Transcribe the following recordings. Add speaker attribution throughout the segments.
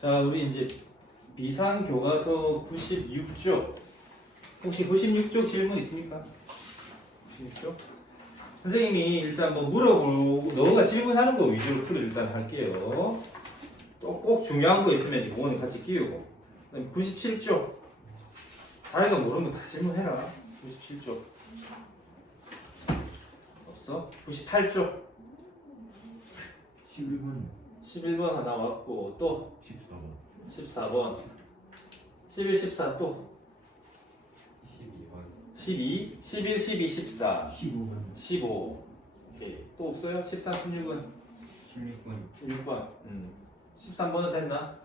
Speaker 1: 자, 우리 이제 비상 교과서 96쪽. 혹시 96쪽 질문 있습니까? 96쪽? 선생님이 일단 뭐 물어보고 너가 질문하는 거 위주로 풀을 일단 할게요. 또 꼭 중요한 거 있으면 이제 그거는 같이 끼우고. 그다음에 97쪽. 자기가 모르면 다 질문해라. 97쪽. 없어? 98쪽.
Speaker 2: 11번
Speaker 1: 11번 하나 왔고 또
Speaker 2: 14번.
Speaker 1: 14번. 11, 14 또?
Speaker 2: 12번.
Speaker 1: 12, 11, 12, 14
Speaker 2: 15번.
Speaker 1: 15 오케이. 또 없어요? 13, 16은?
Speaker 2: 16번.
Speaker 1: 16번. 음. 13번은 됐나?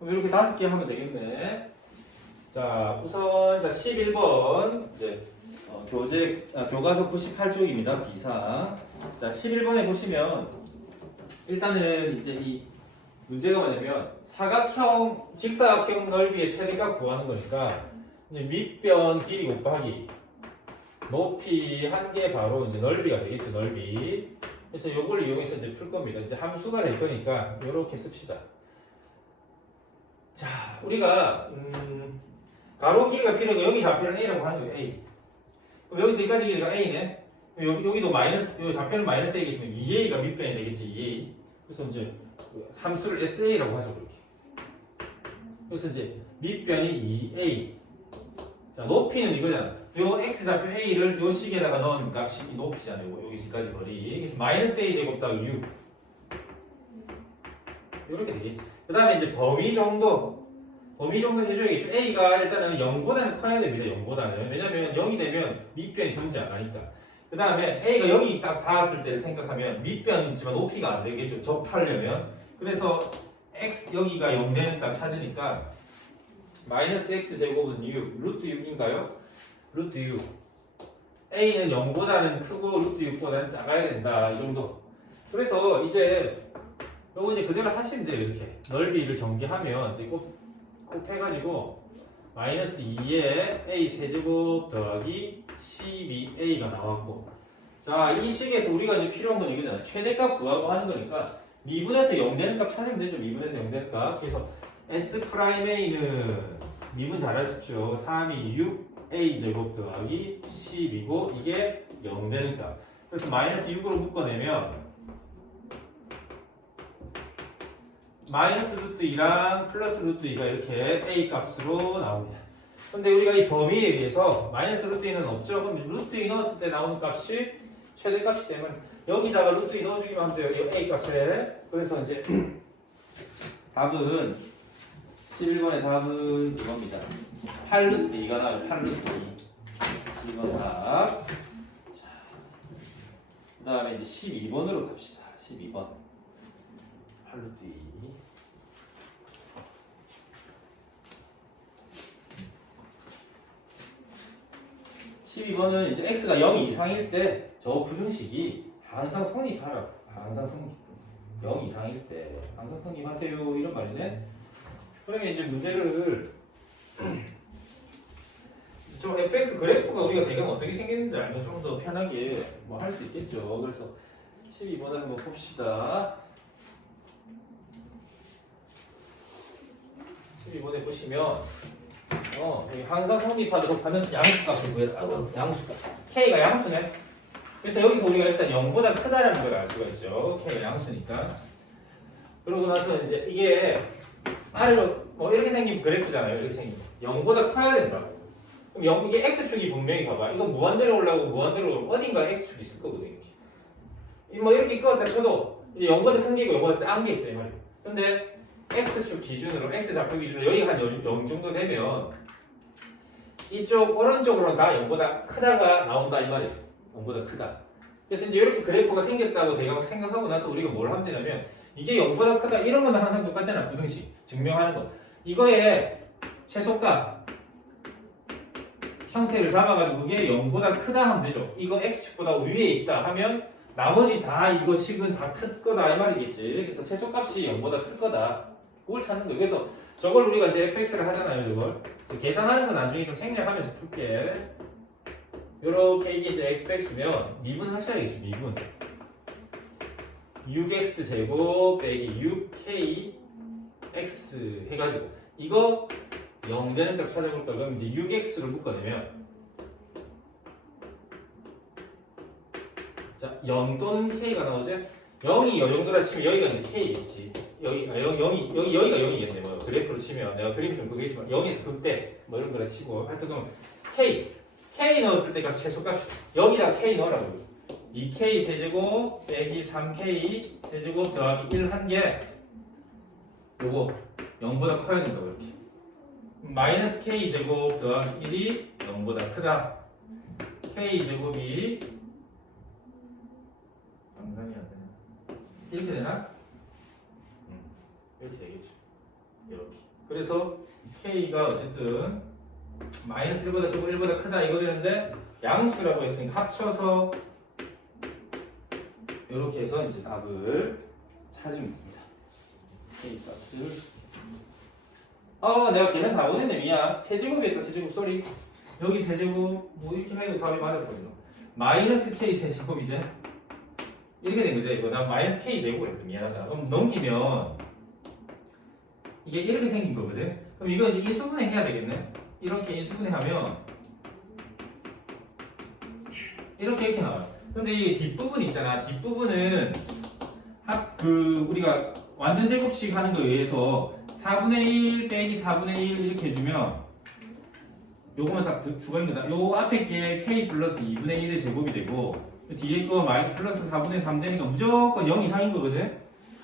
Speaker 1: 그럼 이렇게 다섯 개 하면 되겠네. 자 우선 자 11번. 이제 어, 교재 아, 교과서 98쪽입니다 비상. 자 11번에 보시면 일단은 이제 이 문제가 뭐냐면 사각형 직사각형 넓이의 최대값 구하는 거니까 이제 밑변 길이 곱하기 높이 한 개 바로 이제 넓이가 되겠죠 넓이. 그래서 이걸 이용해서 이제 풀 겁니다. 이제 함수가 될 거니까 이렇게 씁시다. 자 우리가 음, 가로 길이가 필요가 여기 좌표를 a라고 하는 거예요 a. 그럼 여기서 여기까지 길이가 a네 여기, 여기도 마이너스 여기 좌표는 마이너스 a겠지만 2a가 밑변이 되겠지 2a 그래서 이제 함수를 sa라고 하죠 그렇게. 그래서 이제 밑변이 2a 자 높이는 이거잖아. 요 x 좌표 a를 요 식에다가 넣은 값이 이 높이잖아요. 요- 여기까지 거리. 그래서 마이너스 a 제곱 더하기 6 이렇게 되겠지. 그 다음에 이제 범위 정도. 범위 정도 해줘야겠죠. A가 일단은 0보다는 커야 됩니다 0보다는. 왜냐면 0이 되면 밑변이 존재 안 하니까 그 다음에 a가 여기 딱 닿았을 때 생각하면 밑변이지만 높이가 안 되겠죠. 접하려면. 그래서 x 여기가 0 되는 값 찾으니까 마이너스 x 제곱은 6 루트 6인가요? 루트 6 a는 0보다는 크고 루트 6보다는 작아야 된다. 이 정도. 그래서 이제 요거 이제 그대로 하시면 돼요 이렇게. 넓이를 전개하면 이제 꼭, 꼭 해가지고 마이너스 2에 a 세제곱 더하기 12a가 나왔고. 자 이 식에서 우리가 이제 필요한 건 이거잖아 최대값 구하고 하는 거니까 미분에서 0 되는 값 찾으면 되죠. 미분에서 0 되는 값. 그래서 s 프라임 a는 미분 잘하십시오. 3이 6a 제곱 더하기 10이고 이게 0 되는 값. 그래서 마이너스 6으로 묶어내면 마이너스 루트 2랑 플러스 루트 2가 이렇게 a 값으로 나옵니다. 근데 우리가 이 범위에 의해서 마이너스 루트 2는 없죠. 그럼 루트 2 넣었을 때 나오는 값이 최대값이 되면 여기다가 루트 2 넣어주기만 하면 돼요. 이 a 값에. 그래서 이제 답은 11번의 답은 이겁니다. 8 루트 2가 나와요. 8 루트 2. 1번 답. 자, 그 다음에 이제 12번으로 갑시다. 12번. 8 루트 2. 12번은 이제 x가 0 이상일 때 저 부등식이 항상 성립하라. 항상 성립. 0 이상일 때 항상 성립하세요. 이런 말이네. 그러면 이제 문제를 좀 fx 그래프가 우리가 배경 어떻게 생겼는지 알면 좀 더 편하게 뭐 할 수 있겠죠. 그래서 12번을 한번 봅시다. 12번에 보시면 어, 항상 성립하는 곱하는 양수값을 구해라. 아, 양수값. K가 양수네. 그래서 여기서 우리가 일단 0보다 크다라는 걸 알 수가 있죠. K가 양수니까. 그러고 나서 이제 이게 아래로 뭐 이렇게 생긴 그래프잖아요. 이렇게 생긴 거. 0보다 커야 된다. 그럼 0, 이게 X축이 분명히 봐봐. 이건 무한대로 올라오고 무한대로 올라오고 어딘가 X축이 있을 거거든. 이렇게. 뭐 이렇게 끌었다 쳐도 이제 0보다 큰 게 있고 0보다 작은 게 있다 이 말이에요. 근데 X축 기준으로 X 좌표 기준으로 여기 한 0, 정도 되면 이쪽 오른쪽으로는 다 0보다 크다가 나온다 이 말이에요. 0보다 크다. 그래서 이제 이렇게 그래프가 생겼다고 대강 생각하고 나서 우리가 뭘 하면 되냐면 이게 0보다 크다 이런 거는 항상 똑같잖아 부등식. 증명하는 거. 이거의 최소값 형태를 잡아가지고 그게 0보다 크다 하면 되죠. 이거 x축보다 위에 있다 하면 나머지 다 이거 식은 다 클 거다 이 말이겠지. 그래서 최소값이 0보다 클 거다 그걸 찾는 거예요. 그래서 저걸 우리가 이제 fx를 하잖아요 저걸. 계산하는 건 나중에 좀 생략하면서 풀게. 요렇게 이게 이제 fx면 미분 하셔야겠죠 미분. 6x 제곱 빼기 6k 6x 해가지고 이거 0 되는 값 찾아볼 까 그럼 이제 6x를 묶어내면 자, 0 또는 k가 나오죠? 0이 이 정도라 치면 여기가 이제 k겠지. 여기 아, 0, 0이 여기 여기가 0이겠네. 뭐 그래프로 치면 내가 그림 좀 그리지만 0에서 극대 뭐 이런 거라 치고 하여튼 그럼 k k 넣었을 때값 최소값 여기다 k 넣으라고. 2k 세제곱 빼기 3k 세제곱 더하기 1 한 개. 요거 0보다 커야 된다고 이렇게. 마이너스 k 제곱 더하기 1이 0보다 크다. k 제곱이 상상이 안 되네. 이렇게 되나? 음, 이렇게 되겠죠. 이렇게. 그래서 k가 어쨌든 마이너스 1보다 크고 1보다 크다 이거 되는데 양수라고 했으니까 합쳐서 이렇게 해서 이제 답을 찾으면 됩니다. k 값을 아 내가 계산 잘못했네. 미안. 세제곱이 했다 세제곱. 쏘리 여기 세제곱 뭐 이렇게 해도 답이 맞았거든요 마이너스 k 세제곱이제? 이렇게 된 거죠 이거. 난 마이너스 k 제곱을 했거든 미안하다. 그럼 넘기면 이게 이렇게 생긴 거거든 그럼 이거 이제 인수분해 해야 되겠네 이렇게 인수분해 하면 이렇게 이렇게 나와요 근데 이 뒷부분 있잖아 뒷부분은 합, 그 우리가 완전 제곱식 하는 거에 의해서 4분의 1 빼기 4분의 1 이렇게 해주면 요거만 딱 가지입니다. 요 앞에 게 k 플러스 2분의 1의 제곱이 되고 요 뒤에 거 마이 플러스 4분의 3 되니까 무조건 0 이상인 거거든.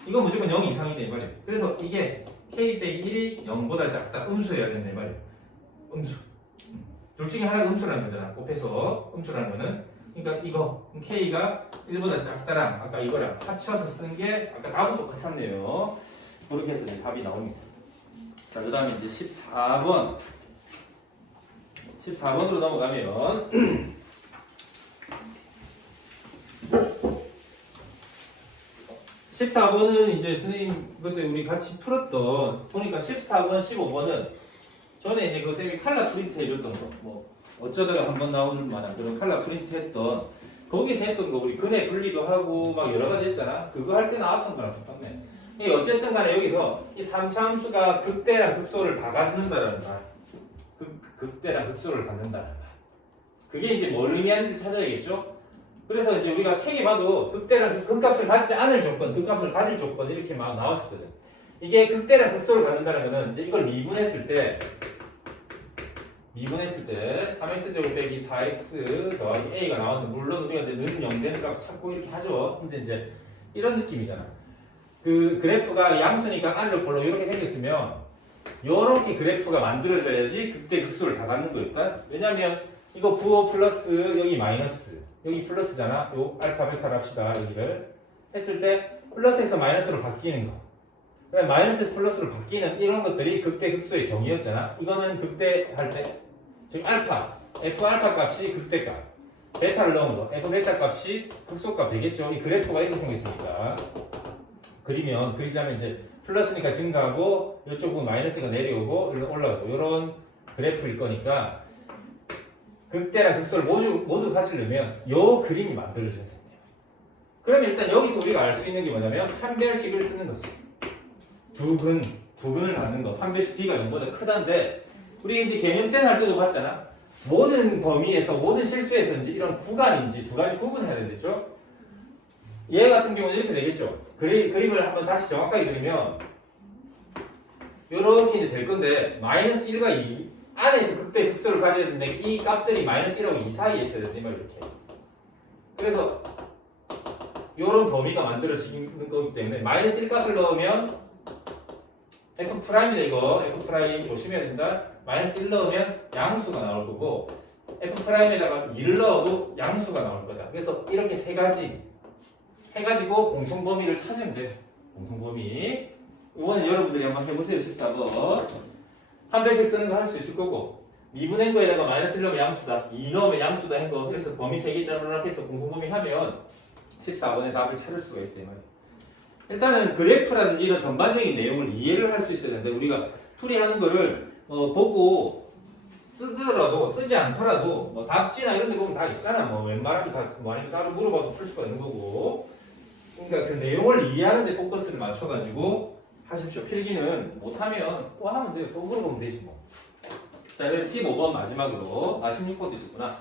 Speaker 1: 이건 무조건 0 이상이네 이 말이야. 그래서 이게 k 빼기 1이 0보다 작다. 음수여야 된다 이 말이야. 음수. 음. 둘 중에 하나가 음수라는 거잖아. 곱해서 음수라는 거는. 그러니까 이거 k가 1보다 작다랑 아까 이거랑 합쳐서 쓴 게 아까 답은 똑같았네요. 그렇게 해서 이제 답이 나옵니다. 자, 그 다음에 이제 14번. 14번으로 넘어가면. (14번은) 이제 선생님 그때 우리 같이 풀었던 보니까 14번 15번은 전에 이제 그 쌤이 칼라 프린트 해줬던 거 뭐 어쩌다가 한 번 나오는 만한 그런 칼라 프린트 했던 거기서 했던 거 우리 근해 분리도 하고 막 여러 가지 했잖아 그거 할 때 나왔던 거랑 똑같네 이 어쨌든 간에 여기서 이 3차 함수가 극대랑 극소를 다 갖는다라는 말. 극, 극대랑 극소를 갖는다는 말. 그게 이제 뭘 의미하는지 찾아야겠죠? 그래서 이제 우리가 책에 봐도 극대랑 극- 극값을 갖지 않을 조건, 극값을 가질 조건 이렇게 막 나왔었거든. 이게 극대랑 극소를 갖는다는 거는 이제 이걸 미분했을 때 미분했을 때 3x제곱 빼기 4x 더하기 a가 나왔는데 물론 우리가 이제 는 0 되는 값 찾고 이렇게 하죠. 근데 이제 이런 느낌이잖아. 그 그래프가 양수니까 R로 볼로 이렇게 생겼으면 이렇게 그래프가 만들어져야지 극대 극소를 다 갖는 거였다. 왜냐면 이거 부호 플러스 여기 마이너스 여기 플러스잖아. 요 알파 베타를 합시다 여기를 했을 때 플러스에서 마이너스로 바뀌는 거. 마이너스에서 플러스로 바뀌는 이런 것들이 극대 극소의 정의였잖아. 이거는 극대 할때 지금 알파 f 알파 값이 극대 값 베타를 넣은 거 f 베타 값이 극소값 되겠죠. 이 그래프가 이렇게 생겼으니까. 그리면 그리자면 이제 플러스니까 증가하고 이쪽은 마이너스가 내려오고 일로 올라가고 이런 그래프일 거니까 극대랑 극소를 모두 모두 가지려면 요 그림이 만들어져야 돼요. 그러면 일단 여기서 우리가 알 수 있는 게 뭐냐면 판별식을 쓰는 거지. 두근 두근을 갖는 거. 판별식 D가 0보다 크다인데 우리 이제 개념생 할 때도 봤잖아. 모든 범위에서 모든 실수에서인지 이런 구간인지 두 가지 구분해야 되겠죠. 얘 같은 경우는 이렇게 되겠죠. 그리, 그림을 한번 다시 정확하게 그리면 이렇게 이제 될 건데 마이너스 1과 2 안에서 극대 극소를 가져야 되는데 이 값들이 마이너스 1하고 2 사이에 있어야 된다 이 말이야 이렇게. 그래서 이런 범위가 만들어지는 거기 때문에 마이너스 1 값을 넣으면 f 프라임이다 이거 f 프라임 조심해야 된다. 마이너스 1 넣으면 양수가 나올 거고 f 프라임에다가 2를 넣어도 양수가 나올 거다. 그래서 이렇게 세 가지 해가지고 공통 범위를 찾으면 돼. 공통 범위. 이거는 여러분들이 한번 해보세요. 14번. 한 배씩 쓰는 거 할 수 있을 거고. 미분한 거에다가 마이너스 1 넣으면 양수다. 2 넣으면 양수다 한 거. 그래서 범위 세 개짜리 해서 공통 범위 하면 14번의 답을 찾을 수가 있대 말이야. 일단은 그래프라든지 이런 전반적인 내용을 이해를 할 수 있어야 되는데 우리가 풀이하는 거를 어, 보고 쓰더라도 쓰지 않더라도 뭐 답지나 이런 데 보면 다 있잖아. 뭐 웬만하면 다뭐 아니면 따로 물어봐도 풀 수가 있는 거고. 그러니까 그 내용을 이해하는 데 포커스를 맞춰 가지고 하십시오. 필기는 못하면 또 하면 돼요. 또 물어보면 되지 뭐. 자, 그래서 15번 마지막으로 아 16번도 있었구나.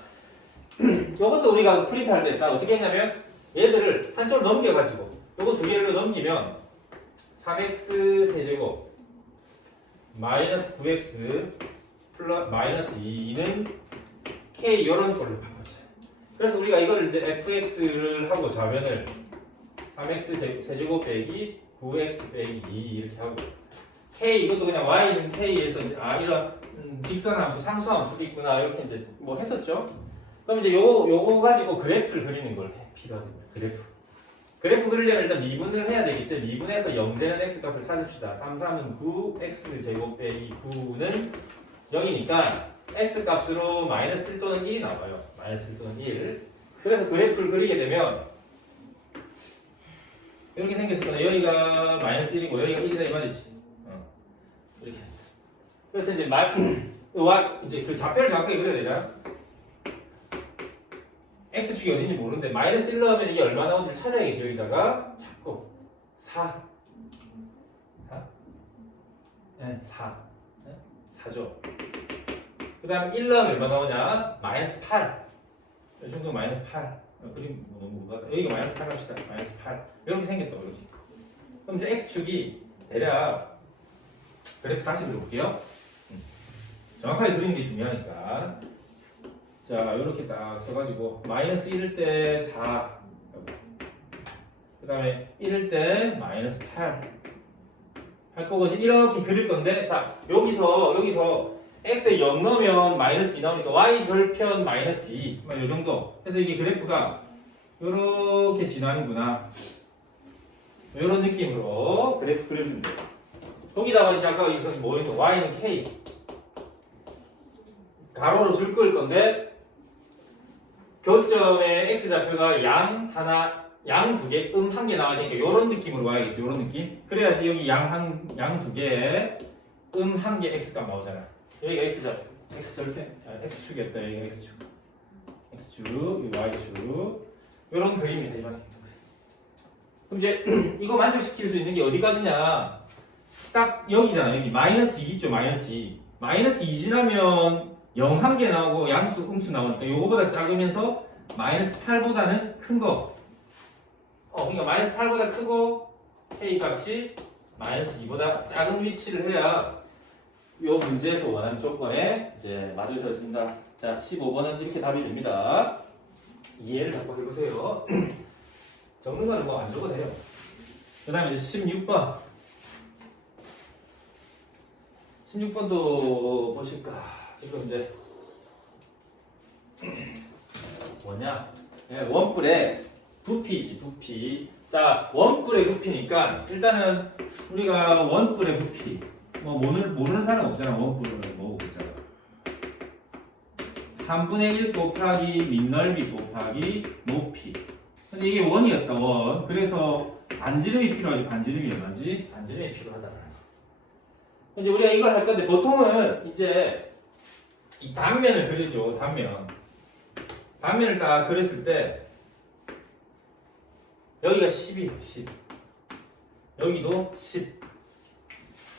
Speaker 1: 이것도 우리가 프린트 할 때 딱 어떻게 했냐면 얘들을 한쪽으로 넘겨가지고 요거 두 개를 넘기면 3x 세제곱 마이너스 9x 플러스 마이너스 2는 k 이런 걸로 바꿨죠. 그래서 우리가 이거를 이제 fx를 하고 좌변을 3x 제- 세제곱 빼기 9x 빼기 2 이렇게 하고 k 이것도 그냥 y는 k에서 이제 아 이런 음, 직선 함수 상수 함수도 있구나 이렇게 이제 뭐 했었죠. 그럼 이제 요거 요거 가지고 그래프를 그리는 걸 해, 필요합니다. 그래프. 그래프 그리려면 일단 미분을 해야 되겠죠. 미분해서 0 되는 x 값을 찾읍시다. 3, 3은 9, x 제곱 빼기 9는 0이니까 x 값으로 마이너스 1 또는 1이 나와요. 마이너스 1 또는 1. 그래서 그래프를 그리게 되면 이렇게 생겼을 거네. 여기가 마이너스 1이고 여기가 1이다 이 말이지. 어. 이렇게. 그래서 이제 말, 와 이제 그 좌표를 정확하게 그려야 되잖아. x축이 어딘지 모르는데 마이너스 1 넣으면 이게 얼마 나오는지 찾아야겠죠. 여기다가 잡고 4. 4. 네, 4. 네? 4죠. 그 다음 1 넣으면 얼마 나오냐? 마이너스 8. 이 정도 마이너스 8. 어, 그림 뭐 너무 무거다 여기가 마이너스 8 합시다. 마이너스 8. 이렇게 생겼다 그러지. 그럼 이제 x축이 대략 그래프 다시 그려볼게요. 음. 정확하게 그리는 게 중요하니까. 자, 이렇게 딱 써가지고 마이너스 1일 때 4. 그 다음에 1일 때 마이너스 8. 할 이제 이렇게 그릴 건데, 자, 여기서 여기서 x에 0 넣으면 마이너스 2 나오니까 y 절편 마이너스 2. 뭐, 이 정도. 그래서 이게 그래프가 이렇게 지나는구나. 이런 느낌으로 그래프 그려주면 돼요. 거기다가 이제 아까 있어서 뭐였죠? y는 k. 가로로 줄 그을 건데 교점의 x 좌표가 양 하나, 양 두 개, 음 한 개 나와야 되니까 이런 느낌으로 와야겠죠. 이런 느낌. 그래야지 여기 양 한, 양 두 개에 음한 개 x 값 나오잖아. 여기가 x 좌표, x 절편, 아, x 축이었다. 여기가 x 축, x 축, 이 y 축. 이런 그림이 되지만. 그럼 이제 이거 만족시킬 수 있는 게 어디까지냐? 딱 여기잖아. 여기 마이너스 2 있죠. 마이너스 2. 마이너스 2 지나면 0 한 개 나오고 양수 음수 나오니까 요거보다 작으면서 마이너스 8보다는 큰 거. 어, 그러니까 마이너스 8보다 크고 k 값이 마이너스 2보다 작은 위치를 해야 요 문제에서 원하는 조건에 이제 맞으셔진다. 자, 15번은 이렇게 답이 됩니다. 이해를 자꾸 해보세요. 적는 거는 뭐안 적어도 돼요. 그 다음에 이제 16번. 16번도 보실까? 지금 이제 뭐냐? 예, 원뿔의 부피지 부피. 자 원뿔의 부피니까 일단은 우리가 원뿔의 부피 뭐 모르는 모르는 사람 없잖아 원뿔을 뭐 보잖아. 3분의 1 곱하기 밑넓이 곱하기 높이. 근데 이게 원이었다 원. 그래서 반지름이 필요하지 반지름이 얼마지? 반지름이 필요하다. 이제 우리가 이걸 할 건데 보통은 이제 이 단면을 그리죠 단면 단면을 딱 그렸을 때 여기가 10이에요 10 여기도 10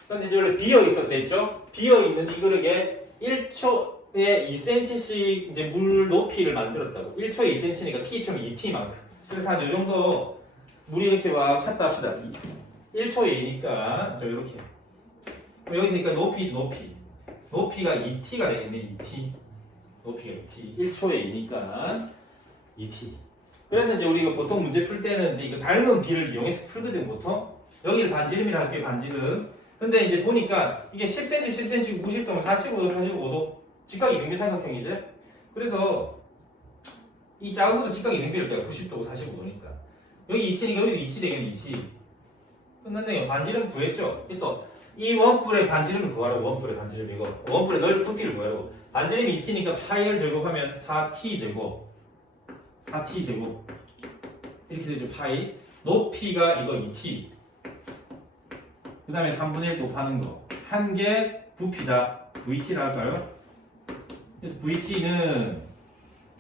Speaker 1: 근데 이제 원래 비어 있었대 있죠? 비어 있는 이 그릇에 1초에 2cm씩 이제 물 높이를 만들었다고. 1초에 2cm니까 t초면 2t만큼. 그래서 한 이 정도 물이 이렇게 와 찼다 합시다. 1초에 2니까 저 이렇게. 여기서 그러니까 높이 높이. 높이가 2t가 되겠네 2t 높이가 2t 1초에 2니까 2t 그래서 이제 우리가 보통 문제 풀 때는 이제 이거 닮은 비를 이용해서 풀거든 보통. 여기를 반지름이라 할게요 반지름 근데 이제 보니까 이게 10cm 10cm 90도 45도 45도 직각 이등비 삼각형이지? 그래서 이 작은 것도 직각 이등비일 거야 90도고 45도니까. 여기 2t니까 여기도 2t 되겠네 2t 끝났네요 반지름 구했죠? 그래서 이 원뿔의 반지름을 구하라고 원뿔의 반지름 이거. 원뿔의 넓이 부피를 구하라고. 반지름이 2t니까 파이를 제곱하면 4t 제곱. 4t 제곱. 이렇게 되죠 파이 높이가 이거 2t 그 다음에 3분의 1 곱하는 거 한 개 부피다 vt라 할까요? 그래서 vt는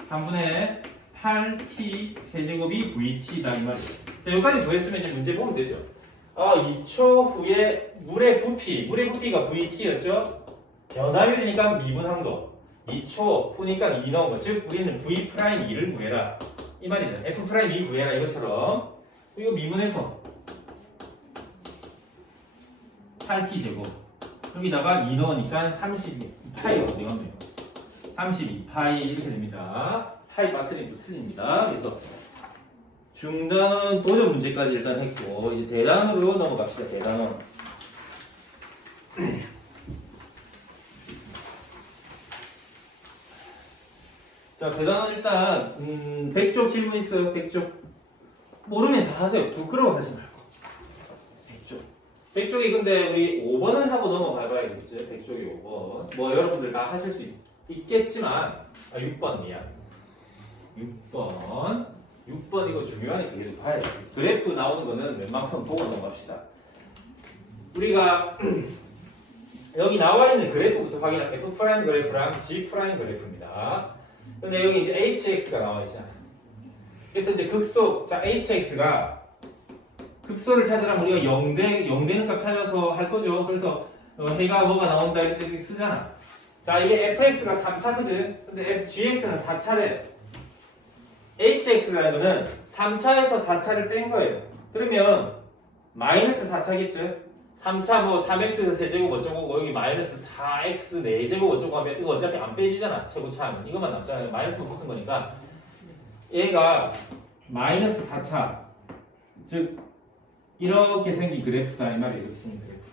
Speaker 1: 3분의 8t 세제곱이 vt다 이 말이에요 자 여기까지 구했으면 이제 문제 보면 되죠 어, 2초 후에 물의 부피, 물의 부피가 VT였죠? 변화율이니까 미분항도. 2초 후니까 2 넣은 거. 즉, 우리는 V 프라임 2를 구해라. 이 말이죠. F 프라임 2 구해라. 이것처럼. 이거 미분해서 8t 제곱. 여기다가 2 넣으니까 32파이가 어디 갔네요. 32파이 이렇게 됩니다. 파이 빠뜨리면 틀립니다. 그래서 중단은 도전 문제까지 일단 했고 이제 대단으로 넘어갑시다. 대단원. 자 대단원 일단 음, 100쪽 질문 있어요. 100쪽 모르면 다 하세요. 부끄러워하지 말고 100쪽 100쪽이 근데 우리 5번은 하고 넘어가 봐야겠지. 100쪽이 5번. 뭐 여러분들 다 하실 수 있, 있겠지만 아 6번 미안. 6번 6번 이거 중요하니까 계속 봐야 돼. 그래프 나오는 거는 웬만큼 보고 넘어갑시다. 우리가 여기 나와 있는 그래프부터 확인할 F 프라임 그래프랑 G 프라임 그래프입니다. 근데 여기 이제 HX가 나와 있잖아. 그래서 이제 극소, 자 HX가 극소를 찾으려면 우리가 0대 0되는 값 찾아서 할 거죠. 그래서 어, 해가 뭐가 나온다 이렇게 쓰잖아. 자 이게 fx가 3차거든. 근데 gx는 4차래. hx라는 거는 3차에서 4차를 뺀 거예요. 그러면 마이너스 4차겠죠? 3차 뭐 3x 세제곱 어쩌고 여기 마이너스 4x 4제곱 어쩌고 하면 이거 어차피 안 빼지잖아 최고차 하면 이것만 남잖아요 마이너스만 붙은 거니까 얘가 마이너스 4차 즉 이렇게 생긴 그래프다. 이 말이에요 이렇게 생긴 그래프.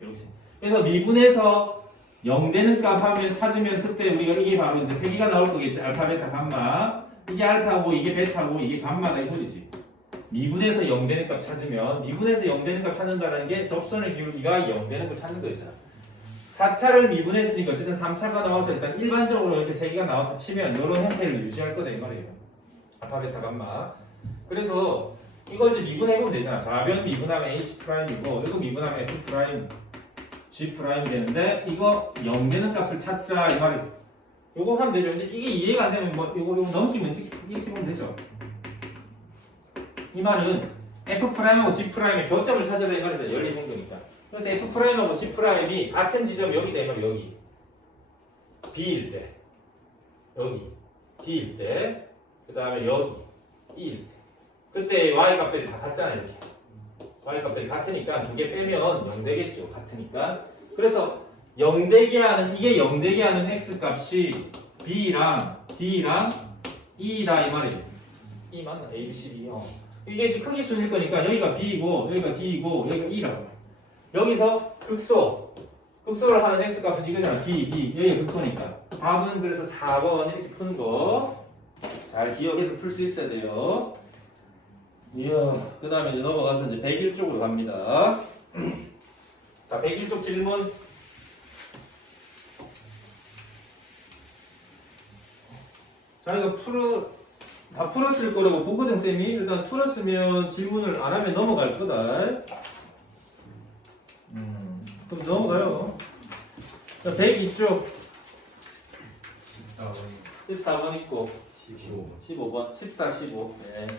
Speaker 1: 이렇게. 그래서 미분해서 0 되는 값 하면 찾으면 그때 우리가 이게 바로 이제 세 개가 나올 거겠지. 알파 베타 감마. 이게 알파고 이게 베타고 이게 감마다 이 소리지. 미분해서 0 되는 값 찾으면 미분해서 0 되는 값 찾는다는 게 접선의 기울기가 0 되는 걸 찾는 거잖아 4차를 미분했으니까 어쨌든 3차가 나와서 일단 일반적으로 이렇게 세 개가 나왔다 치면 이런 형태를 유지할 거다 이 말이에요. 알파 베타 감마. 그래서 이걸 이제 미분해보면 되잖아. 좌변 미분하면 H 프라임이고 이거 미분하면 F 프라임 G 프라임 되는데 이거 0 되는 값을 찾자 이 말이. 요거 하면 되죠. 이제 이게 이해가 안 되면 뭐 요거 요거 넘기면 이렇게, 보면 되죠. 이 말은 F 프라임하고 G 프라임의 교점을 찾아라 이 말이죠. 열린 행동이니까. 그래서 F 프라임하고 G 프라임이 같은 지점 이 말이 여기. B일 때 여기. D일 때 그 다음에 여기. E일 때 그때 Y 값들이 다 같잖아요 이렇게 y 값들이 같으니까 두 개 빼면 0 되겠죠. 같으니까. 그래서 0 되게 하는 이게 0 되게 하는 x 값이 b랑 d랑 e다 이 말이에요. e 맞나? a, b, c, d. 어. 이게 이제 크기 순일 거니까 여기가 b이고 여기가 d이고 여기가 e라고. 여기서 극소 극소를 하는 x 값은 이거잖아. d, d. 여기가 극소니까. 답은 그래서 4번 이렇게 푸는 거 잘 기억해서 풀 수 있어야 돼요. 이야, 그 다음에 이제 넘어가서 이제 101 쪽으로 갑니다. 자, 101 쪽 질문. 자, 이거 풀어, 다 풀었을 거라고 보거든, 쌤이. 일단 풀었으면 질문을 안 하면 넘어갈 거다. 음, 그럼 넘어가요. 자, 102쪽.
Speaker 2: 14번
Speaker 1: 14번 있고,
Speaker 2: 15번
Speaker 1: 15번, 14, 15. 네. 14,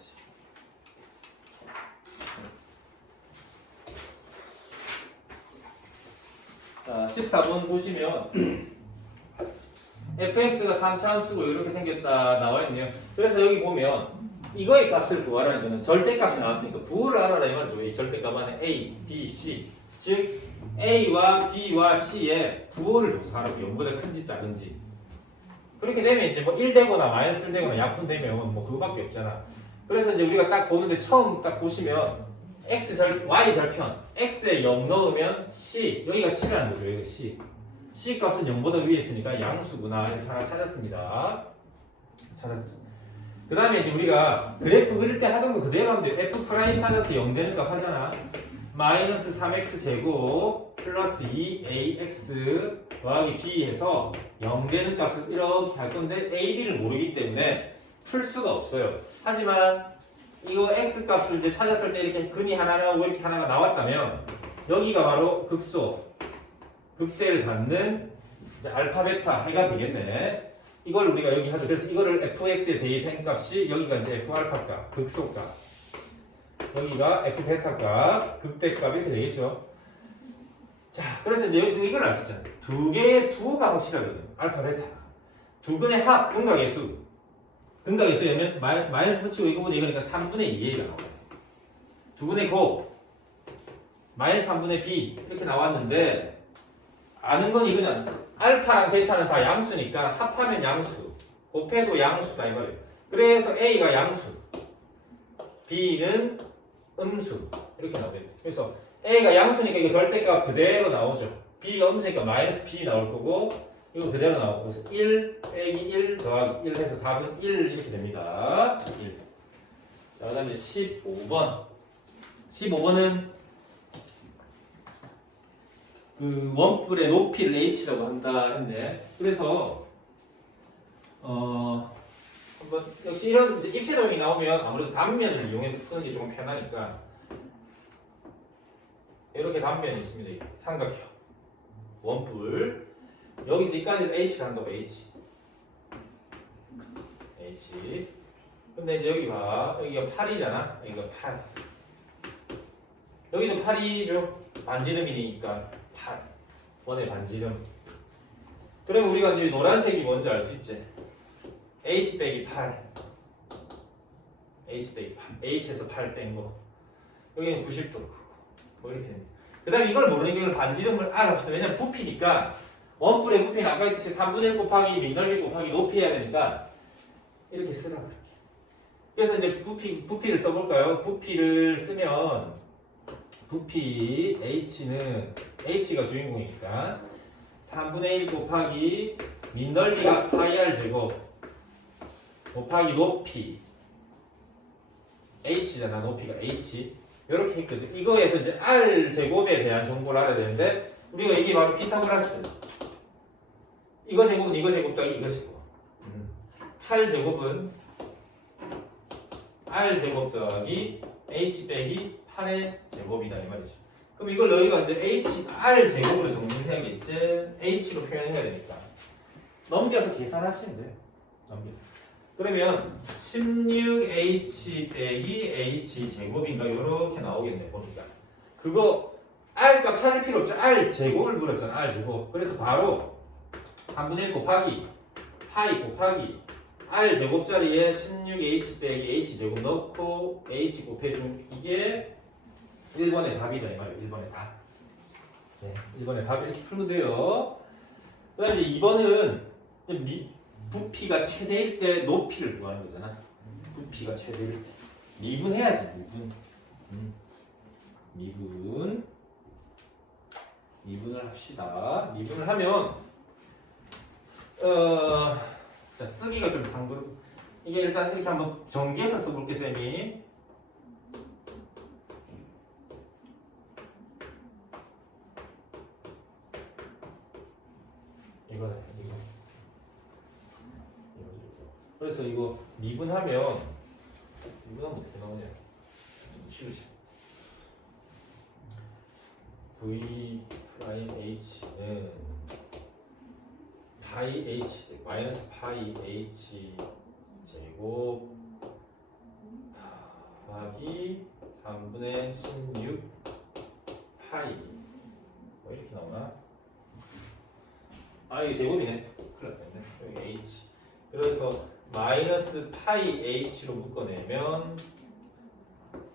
Speaker 1: 15. 자, 14번 보시면 fx가 3차함수고 이렇게 생겼다 나와 있네요. 그래서 여기 보면 이거의 값을 구하라는 거는 절대값이 나왔으니까 부호를 알아라 이 말이죠. 이 절대값 안에 a, b, c 즉 a와 b와 c의 부호를 조사하라고 0보다 큰지 작은지 그렇게 되면 이제 뭐 1되거나 마이너스 1되거나 약분되면 뭐 그거밖에 없잖아. 그래서 이제 우리가 딱 보는데 처음 딱 보시면 x 절 y 절편 x에 0 넣으면 c 여기가 c라는 거죠. 여기가 c. c 값은 0보다 위에 있으니까 양수구나 이렇게 하나 찾았습니다. 찾았어. 그 다음에 이제 우리가 그래프 그릴 때 하던 거 그대로 하면 돼. f 프라임 찾아서 0 되는 값 하잖아. 마이너스 3x 제곱 플러스 2ax 더하기 b 해서 0 되는 값을 이렇게 할 건데 a, b를 모르기 때문에 풀 수가 없어요. 하지만 이거 x 값을 이제 찾았을 때 이렇게 근이 하나 나오고 이렇게 하나가 나왔다면 여기가 바로 극소 극대를 갖는 이제 알파 베타 해가 되겠네. 이걸 우리가 여기 하죠. 그래서 이거를 fx에 대입한 값이 여기가 이제 f 알파 값, 극소 값. 여기가 f 베타 값, 극대 값 이렇게 되겠죠. 자, 그래서 이제 여기서 이걸 알수 있잖아요. 두 개의 부호가 확실하거든요. 알파, 베타. 두 근의 합, 근각의 수. 근각의 수면 마이너스 붙이고 이거보다 이거니까 3분의 2a가 나와요. 두 근의 곱, 마이너스 3분의 b 이렇게 나왔는데 아는 건 이거는 알파랑 베타는 다 양수니까 합하면 양수, 곱해도 양수다 이거예요. 그래서 a가 양수, b는 음수 이렇게 나와요. 그래서 a가 양수니까 이거 절대값 그대로 나오죠. b가 음수니까 마이너스 b 나올 거고 이거 그대로 나오고 그래서 1 빼기 1 더하기 1 해서 답은 1 이렇게 됩니다. 1. 자 그 다음에 15번. 15번은 그 원뿔의 높이를 h라고 한다 했네. 그래서 어 한번 역시 이런 입체도형이 나오면 아무래도 단면을 이용해서 푸는 게 조금 편하니까 이렇게 단면이 있습니다. 삼각형 원뿔 여기서 이까지는 h를 한다고 h. H. 근데 이제 여기 봐. 여기가 8이잖아. 여기가 8 여기도 8이죠. 반지름이니까 8 원의 반지름. 그럼 우리가 이제 노란색이 뭔지 알 수 있지? H 빼기 8 h 빼기 8 h에서 8 뺀 거. 여기는 90도 크고. 뭐그 다음에 이걸 모르는 경우는 반지름을 알아봅시다. 왜냐면 부피니까 원뿔의 부피는 아까 했듯이 3분의 1 곱하기 민넓이 곱하기 높이 해야 되니까 이렇게 쓰라고 이렇게. 그래서 이제 부피, 부피를 써볼까요? 부피를 쓰면 부피 h는 h가 주인공이니까 3분의 1 곱하기 민넓이가 파이 r 제곱 곱하기 높이 h잖아 높이가 h. 이렇게 했거든. 이거에서 이제 r 제곱에 대한 정보를 알아야 되는데 우리가 이게 바로 피타고라스 이거 제곱은 이거 제곱 더하기 이거 제곱 8 제곱은 r 제곱 더하기 h 빼기 8의 제곱이다 이 말이죠. 그럼 이걸 너희가 이제 h r 제곱으로 정리해야겠지. h로 표현해야 되니까 넘겨서 계산하시면 돼요. 넘겨서. 그러면 16h 빼기 h 제곱인가 이렇게 나오겠네 보니까. 그거 r 값 찾을 필요 없죠. r 제곱을 물었잖아. r 제곱. 그래서 바로 3분의 1 곱하기 파이 곱하기 r 제곱 자리에 16h 빼기 h 제곱 넣고 h 곱해주면 이게 1번의 답이다 이 말이에요. 1번의 답. 네, 1번의 답 이렇게 풀면 돼요. 그다음에 이제 2번은 이제 미, 부피가 최대일 때 높이를 구하는 거잖아. 부피가 최대일 때 미분해야지 미분. 음. 미분. 미분을 합시다. 미분을 하면 어. 자, 쓰기가 좀 상급. 이게 일단 이렇게 한번 전개해서 써볼게, 쌤이. 이거네, 이거. 이거. 그래서 이거 미분하면, 미분하면 어떻게 나오냐? 치우지. V 프라임 H는 파이 h 마이너스 파이 h 제곱 더하기 3분의 16 파이. 뭐 이렇게 나오나? 아 이게 제곱이네. 큰일 났네. 여기 h. 그래서 마이너스 파이 h로 묶어내면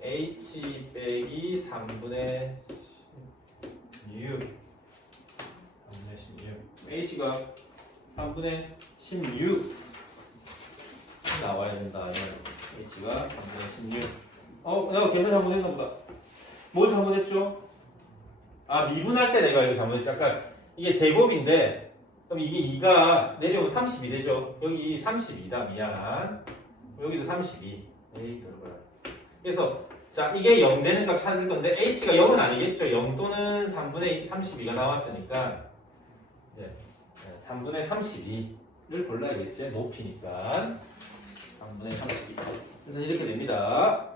Speaker 1: h 빼기 3분의 16 3분의 16 h가 3분의 16 나와야 된다. h가 3분의 16. 어, 내가 계산 잘못했나 보다. 뭘 잘못했죠? 아, 미분할 때 내가 이거 잘못했지. 아까 이게 제곱인데, 그럼 이게 2가 내려오면 32 되죠? 여기 32다. 미안. 여기도 32. 에이, 들어가. 그래서, 자, 이게 0 되는 값 찾을 건데, h가 0은 아니겠죠? 0 또는 3분의 32가 나왔으니까, 3분의 32를 골라야겠지. 높이니까. 3분의 32 그래서 이렇게 됩니다